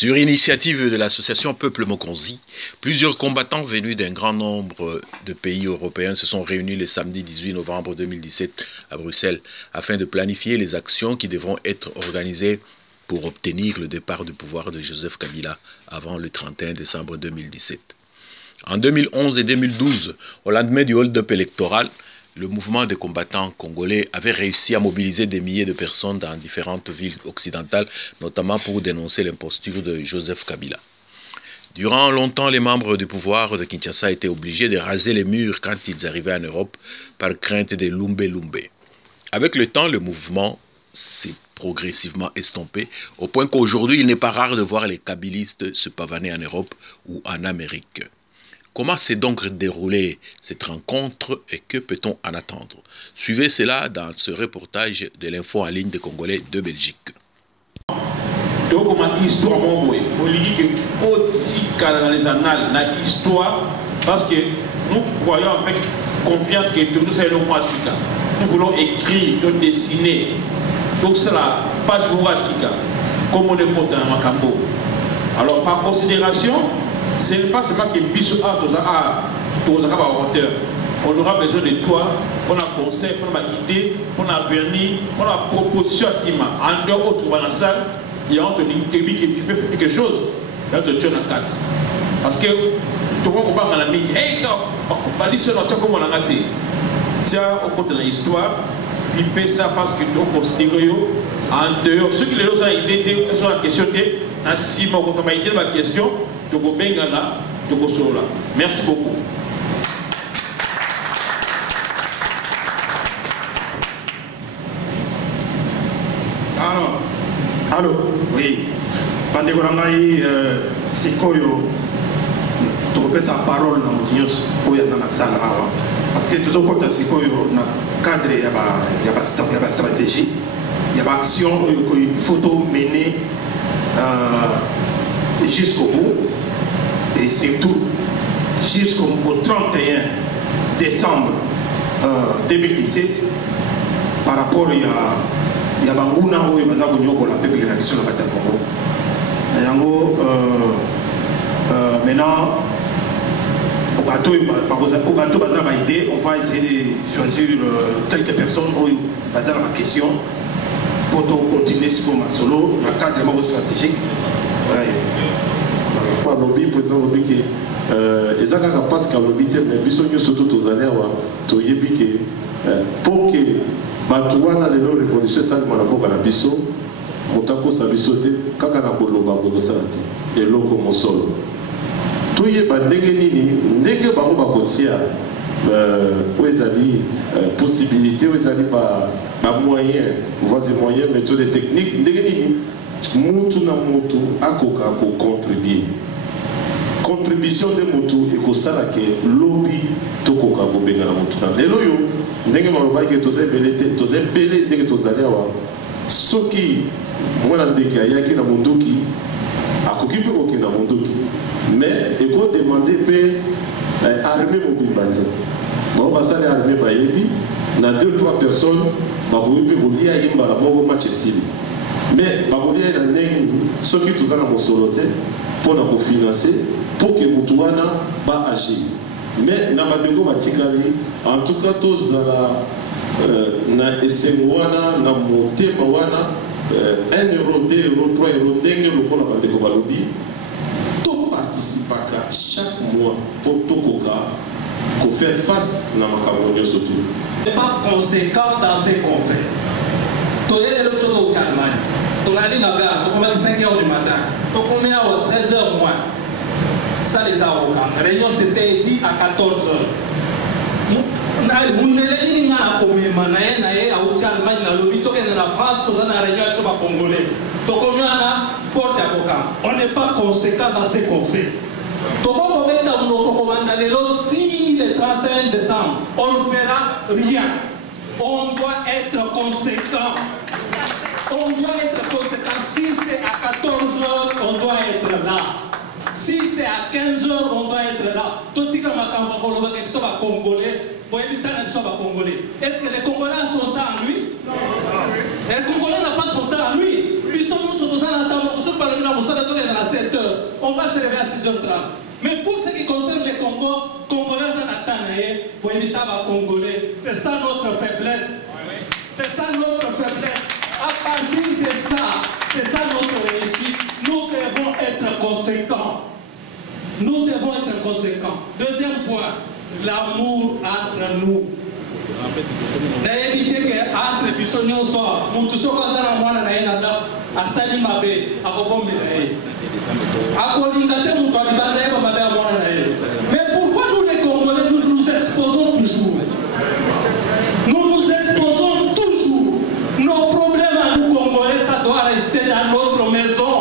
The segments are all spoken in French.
Sur initiative de l'association Peuple Mokonzi, plusieurs combattants venus d'un grand nombre de pays européens se sont réunis le samedi 18 novembre 2017 à Bruxelles afin de planifier les actions qui devront être organisées pour obtenir le départ du pouvoir de Joseph Kabila avant le 31 décembre 2017. En 2011 et 2012, au lendemain du hold-up électoral, le mouvement des combattants congolais avait réussi à mobiliser des milliers de personnes dans différentes villes occidentales, notamment pour dénoncer l'imposture de Joseph Kabila. Durant longtemps, les membres du pouvoir de Kinshasa étaient obligés de raser les murs quand ils arrivaient en Europe par crainte des Lumbe-Lumbe. Avec le temps, le mouvement s'est progressivement estompé, au point qu'aujourd'hui, il n'est pas rare de voir les kabylistes se pavaner en Europe ou en Amérique. Comment s'est donc déroulée cette rencontre et que peut-on en attendre? Suivez cela dans ce reportage de l'info en ligne des Congolais de Belgique. Donc, histoire, les annales, la histoire, parce que nous voyons avec confiance que tout nous sommes nous voulons écrire, dessiner. Donc, c'est la page Mourasika, comme on est pour dans Makambo. Alors, par considération, ce n'est pas seulement que Bissou a hauteur. On aura besoin de toi, on a conseil, on a idée, on a vernis, on a proposition à Sima. En dehors, autour de la salle, il y a Anthony Tebi que tu peux faire quelque chose. Il y a Tchon en 4. Parce que tout le monde va dans la mine. Hey, non, on va dire ça, comme on a raté. Tiens, on compte dans l'histoire, puis fait ça parce que nous considérons en dehors. Ceux qui les ont idée sur la question de Sima, on va aider ma question. Merci beaucoup. Alors, oui. Pandegorangai, c'est Koyo. Tu peux sa parole dans mon news pour y aller dans la salle. Parce que tout ce qu'on a, c'est Koyo, dans le cadre, il y a pas stratégie, il y a pas action, il faut mener jusqu'au bout. Et surtout jusqu'au 31 décembre 2017 par rapport à Banguna où il y a la peuple de la mission de Congo. Maintenant, on va essayer de choisir quelques personnes où il y a la question pour continuer sur ma solo, dans le cadre stratégique. Lobby président lobby que ezaka parce que lobby te mais biso nyoso to tozali awa to yebi que pour que batuwana le révolution ça na boka na biso mutako sa biso te kaka na koloba boko santi et loko mosolo to yeba ndenge nini ndenge bango bakotia ezali possibilité ezali ba moyen voies et moyens méthodes techniques ndenge nini mutu na mutu akoka ko contribuer contribution de mutu et que ça que lobby to koka ko benga na mutu na lelo yo ndenge maloba ke to belé ndenge to zali awa soki mwana ndeke ayaki na munduki akoki pe ko na munduki mais et ko demander pe armée mobimba nze bon basale armée bayebi na 2-3 personnes ba ko pe ko lia yimba la moko match sili mais bakolia na ndenge soki tozana mosolo te mpona kofinancer pour que mutuwana ba agir mais na bandeko batikali en tout cas tozala na esengo wana na motema wana 1 euro 2 euro 3 euro ndenge lokola bandeko balobi toparticipaka chaque mois pour tokoka ko faire face na makambo nyonso tu n'est pas conséquent dans ces contrées. Toyé le chose au Allemagne. Tolali Naga, on commence à 5 h du matin. On commence à 13 h moins. Ça les a aucun. La réunion c'était dit à 14 h. Mundeleni na komema na ye na ye au Allemagne na lobby to na France to na réunion sur ba congolais. To komia na porte à Kokam. On n'est pas conséquent dans ces conflits. To ko kometa no ko komanda le loti le 31 décembre. On ne fera rien. On doit être conséquent. On doit être conséquent. Si c'est à 14 h, on doit être là. Si c'est à 15 h, on doit être là. Tout ce qui est congolais, est-ce que les Congolais ont son temps à lui? Les Congolais n'ont pas son temps à lui. Puis nous sommes dans la nayebi te ke entre biso nyonso mutu soko aza na mwana na ye na ndako asali mabe akobombela ye akolinga te mutu alibanda yeba mabe ya mwana na ye. Mais pourquoi nous les Congolais nous nous exposons toujours? Nous nous exposons toujours. Nos problèmes à nous Congolais, ça doit rester dans notre maison.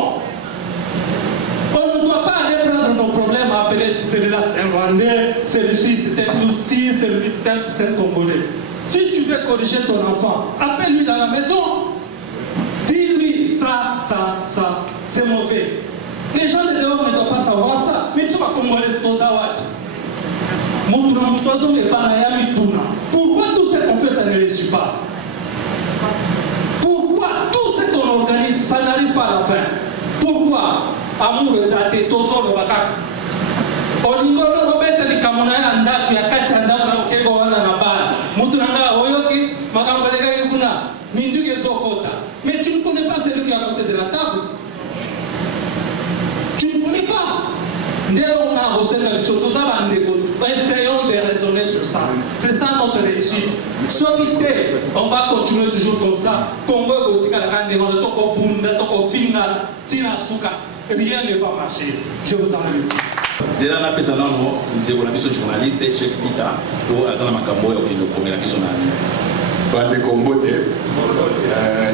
On ne doit pas aller prendre nos problèmes, appeler celui-là c'est un Rwandais, celui-ci c'est un Tutsi, celui-ci c'est un Congolais. Si tu veux corriger ton enfant, appelle-lui dans la maison. Dis-lui ça, c'est mauvais. Les gens de dehors ne doivent pas savoir ça. Mais ils sont pas Congolais, pourquoi tout ce qu'on fait, ça ne réussit pas? Pourquoi tout ce qu'on organise, ça n'arrive pas à la fin? Pourquoi? Amour ezate tozo le bakaka. Olingolo robeta likamona ya ndaku ya kacha ndaku na okego wana na bana. Mutu nanga oyoki makamboleka kuna minduke zokota. Mais tu ne connais pas celui qui est à côté de la table. Tu ne connais pas. Essayons de raisonner sur ça. C'est ça notre réussite. On va continuer toujours comme ça. Rien ne va marcher. Je vous en remercie. Zela na pesa nango nzeko na biso journaliste Cheikh Fita to azana makambo ya okendo komela biso na ami. Bande kombote.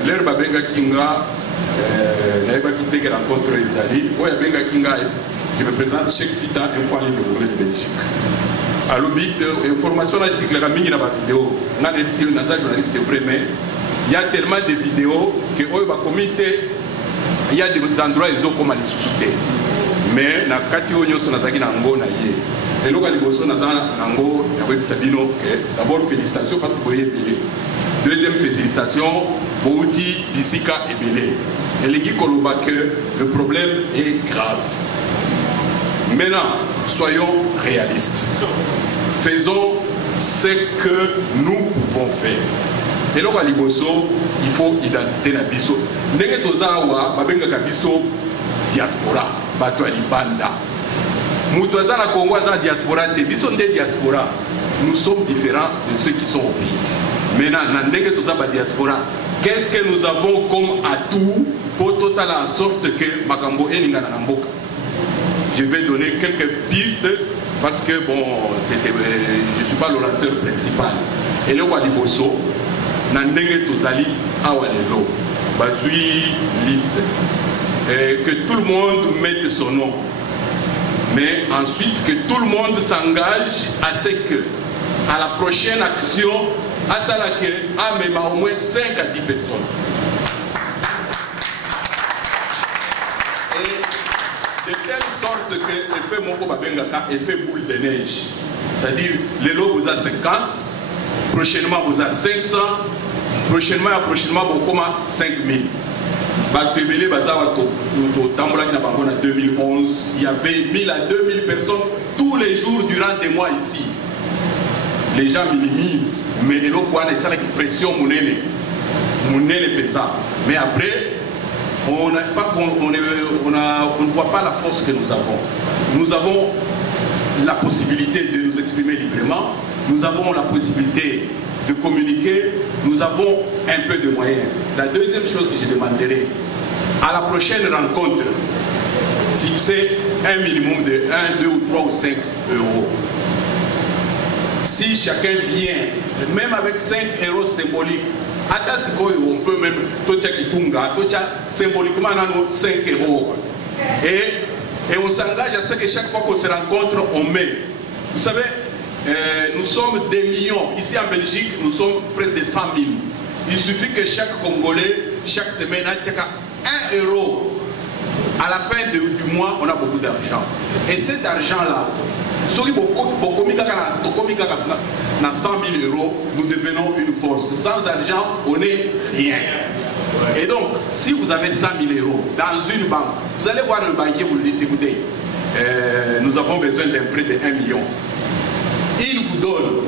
L'air babenga kinga naïba qui fait rencontre Isali. Oya benga kinga. Je me présente Cheikh Fita, un fois en ligne de Belgique. À l'obit, information là, c'est que la mine dans la vidéo. Dans les journalistes, c'est vrai, mais il y a tellement de vidéos que il y a des endroits ils ont comme les sous-soutés. Mais na kati onyo so nazaki na ngo na ye. Et là, les bossons na ngo na web sabino que d'abord félicitations parce que vous voyez belé. Deuxième félicitation, Bouti, Bisika et Belé. Et les gens que le problème est grave. Maintenant, soyons réalistes. Faisons ce que nous pouvons faire. Et là, il faut identité na biso. Ndenge tozawa babenga kabiso diaspora, bato alibanda. Mutu aza na Congo aza diaspora, te biso nde diaspora. Nous sommes différents de ceux qui sont au pays. Maintenant, na ndenge tozaba diaspora, qu'est-ce que nous avons comme atout pour tout ça en sorte que makambo eninga na mboka? Je vais donner quelques pistes parce que bon, je ne suis pas l'orateur principal. Et le Waliboso, Nandenge Tozali, Awalelo, Bazui liste. Que tout le monde mette son nom. Mais ensuite que tout le monde s'engage à ce que, à la prochaine action, à ça même au moins 5 à 10 personnes. De telle sorte que l'effet Moko Babengaka, effet boule de neige. C'est-à-dire, les lots vous a 50, prochainement vous a 500, prochainement vous a 5000. Batebele Bazawato, Tambola qui n'a pas en 2011, il y avait 1000 à 2000 personnes tous les jours durant des mois ici. Les gens minimisent, mais les lots ça la pression monnaie pesant. Mais après, on ne voit pas la force que nous avons. Nous avons la possibilité de nous exprimer librement, nous avons la possibilité de communiquer, nous avons un peu de moyens. La deuxième chose que je demanderai, à la prochaine rencontre, fixer un minimum de 1, 2 ou 3 ou 5 euros. Si chacun vient, même avec 5 euros symboliques, on peut même, symboliquement, 5 euros. Et on s'engage à ce que chaque fois qu'on se rencontre, on met. Vous savez, nous sommes des millions. Ici en Belgique, nous sommes près de 100 000. Il suffit que chaque Congolais, chaque semaine, ait 1 euro. À la fin du mois, on a beaucoup d'argent. Et cet argent-là, ceux qui ont 100 000 euros, nous devenons une force. Sans argent, on n'est rien. Et donc, si vous avez 100 000 euros dans une banque, vous allez voir le banquier, vous lui dites, écoutez, nous avons besoin d'un prêt de 1 million. Il vous donne.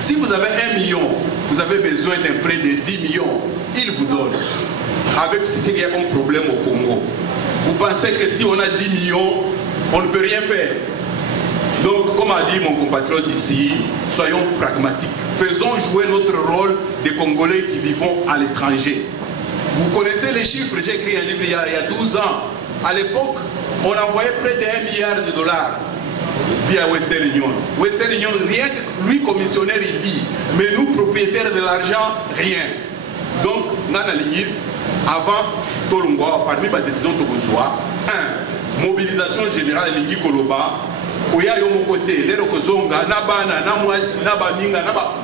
Si vous avez 1 million, vous avez besoin d'un prêt de 10 millions, il vous donne. Avec ce qu'il y a comme problème au Congo. Vous pensez que si on a 10 millions, on ne peut rien faire. Donc, comme a dit mon compatriote ici, soyons pragmatiques. faisons jouer notre rôle des Congolais qui vivons à l'étranger. Vous connaissez les chiffres, j'ai écrit un livre il y a 12 ans. À l'époque, on envoyait près d'$1 milliard via Western Union. Western Union, rien que lui, commissionnaire, il vit. Mais nous, propriétaires de l'argent, rien. Donc, avant Tolongwa, parmi les décisions de Tokozoa, 1. Mobilisation générale Lingi Koloba, Oya Yomo côté, les Rokozonga, Nabana, Namouas, Nabaminga, Naba.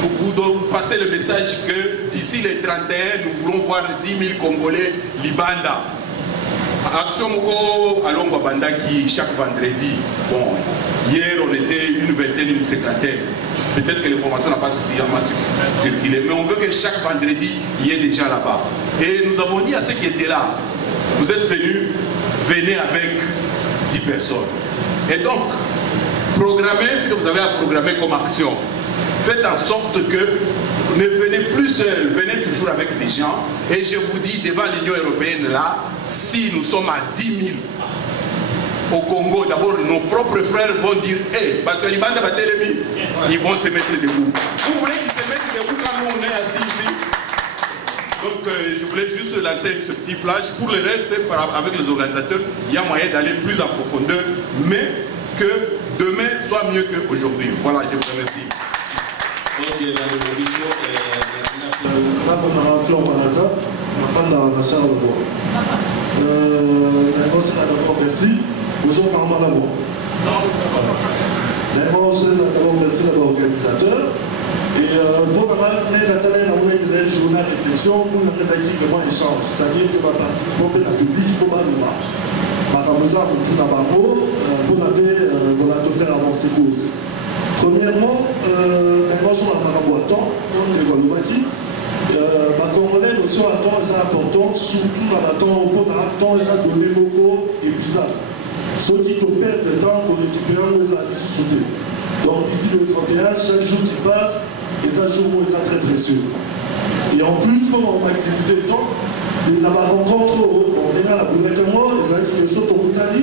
Vous passez le message que d'ici les 31, nous voulons voir 10 000 Congolais Libanda. Action Moko à Longwa Bandaki chaque vendredi. Bon, hier on était une vingtaine de secrétaires. Peut-être que l'information n'a pas suffisamment circulé, mais on veut que chaque vendredi, il y ait des gens là-bas. Et nous avons dit à ceux qui étaient là, vous êtes venus, venez avec 10 personnes. Et donc, programmez ce que vous avez à programmer comme action. Faites en sorte que ne venez plus seul, venez toujours avec des gens. Et je vous dis, devant l'Union européenne, là, si nous sommes à 10 000 au Congo, d'abord nos propres frères vont dire, hé, ils vont se mettre debout. Vous voulez qu'ils se mettent debout quand nous on est assis ici? Donc je voulais juste lancer ce petit flash. Pour le reste, avec les organisateurs, il y a moyen d'aller plus en profondeur, mais que demain soit mieux qu'aujourd'hui. Voilà, je vous remercie. Merci. Bonjour, Marmalabo. Merci à l'organisateur. Et pour la journal de réflexion, nous avons vraiment échange. C'est-à-dire que va participer au public, il faut pas le voir. Makamuza, tout d'abord, pour faire avancer cause. Premièrement, sur la Maraboitan, on est Walubaki. Ma Congolais aussi un temps est important, surtout dans le temps où on a temps ils ont donné locaux et bizarre. Ceux qui te perdent de temps pour récupérer les habits sautés. Donc d'ici le 31, chaque jour qui passe, les jours sont très précieux. Et en plus, comme on maximise le temps, il y a une rencontre, on est à la boulette et moi, les gens qui sont au Boutali,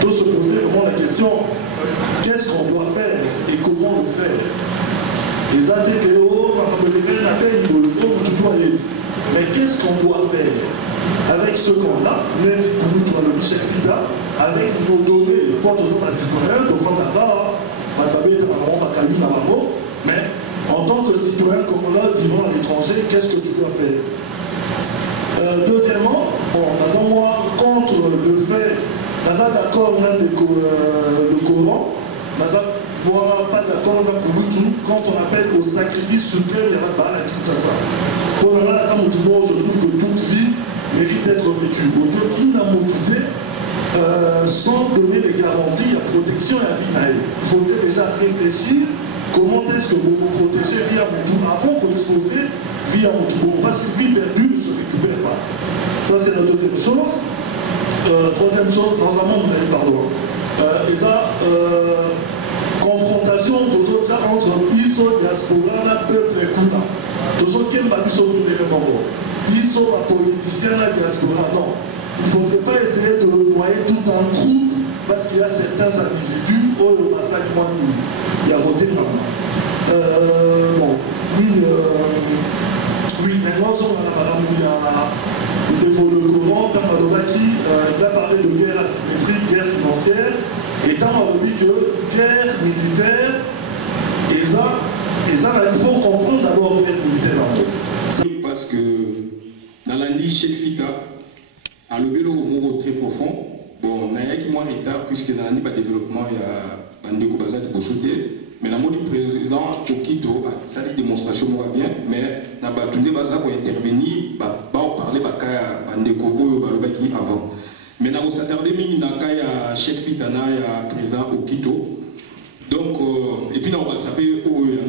doivent se poser vraiment la question, qu'est-ce qu'on doit faire et comment le faire? Les ATKO, mais qu'est-ce qu'on doit faire avec ce qu'on a, net pour le Michel Fida, avec nos données, pour aux autres citoyens, devant l'avoir, mais en tant que citoyen comme là, vivant à l'étranger, qu'est-ce que tu dois faire? Deuxièmement, dans un mois contre le fait, dans un accord même le Coran, dans un pas d'accord quand on appelle au sacrifice suprême, il y a la Kinshasa. Pour le reste, je trouve que toute vie mérite d'être vécue. Sans donner des garanties, il y a protection et la vie. Il faudrait déjà réfléchir comment est-ce que vous vous protégez via Moutou avant qu'on expose via Moutou. Parce que vie perdue ne se récupère pas. Ça, c'est la deuxième chose. Troisième chose, dans un monde, pardon. Et ça, confrontation entre ISO, diaspora, peuple et Kuna. Toujours qu'il m'a dit sur le Congo. ISO, politicien, diaspora. Non. Il ne faudrait pas essayer de noyer tout un trou parce qu'il y a certains individus, il y a voté bon, oui, maintenant, il y a le courant, il a parlé de guerre asymétrique, guerre financière, et tant on a dit que guerre militaire, et ça, il faut comprendre d'abord guerre militaire. Parce que dans la niche Cheikh Fita, à l'obélo très profond, bon, il y a qui moins retard, puisque dans la niche développement, il y a un découpage de Bochoté, mais dans le président Okito, ça dit démonstration moi bien, mais dans le baza pour intervenir, parler de avant. Mais dans le Saturday, il y a Cheikh Fitana, il y a président Okito. Donc, et puis dans le WhatsApp, il y a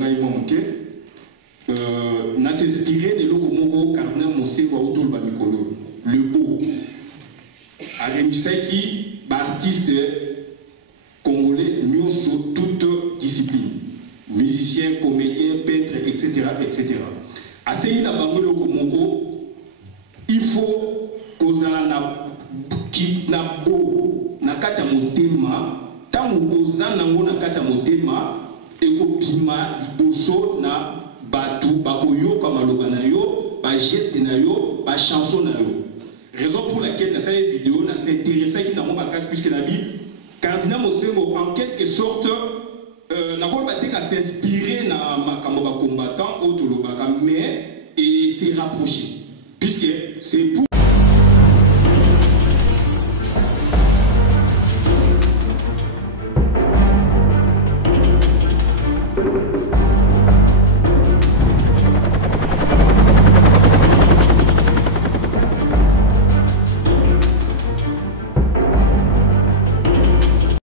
un manqué. On a s'inspiré de l'Okomoko Cardinal Monsé Waoutou Bamikolo, le beau. Aremisaki, artiste congolais, nous sur toute discipline. Musicien, comédien, peintre, etc. etc. À Séina Bango Lokomoko, il faut qu'on ait na kata motema, tant qu'on a nakata motema, ekobima liboso na batu bakoyoka maloba na yo ba geste na yo ba chanson na yo. Raison pour laquelle dans cette vidéo on s'intéressé qui dans mon bagage puisque la Bible Cardinal Mosengo en quelque sorte n'a pas s'inspirer na makambo ba combattant auto lobaka mais et s'est rapproché puisque c'est pour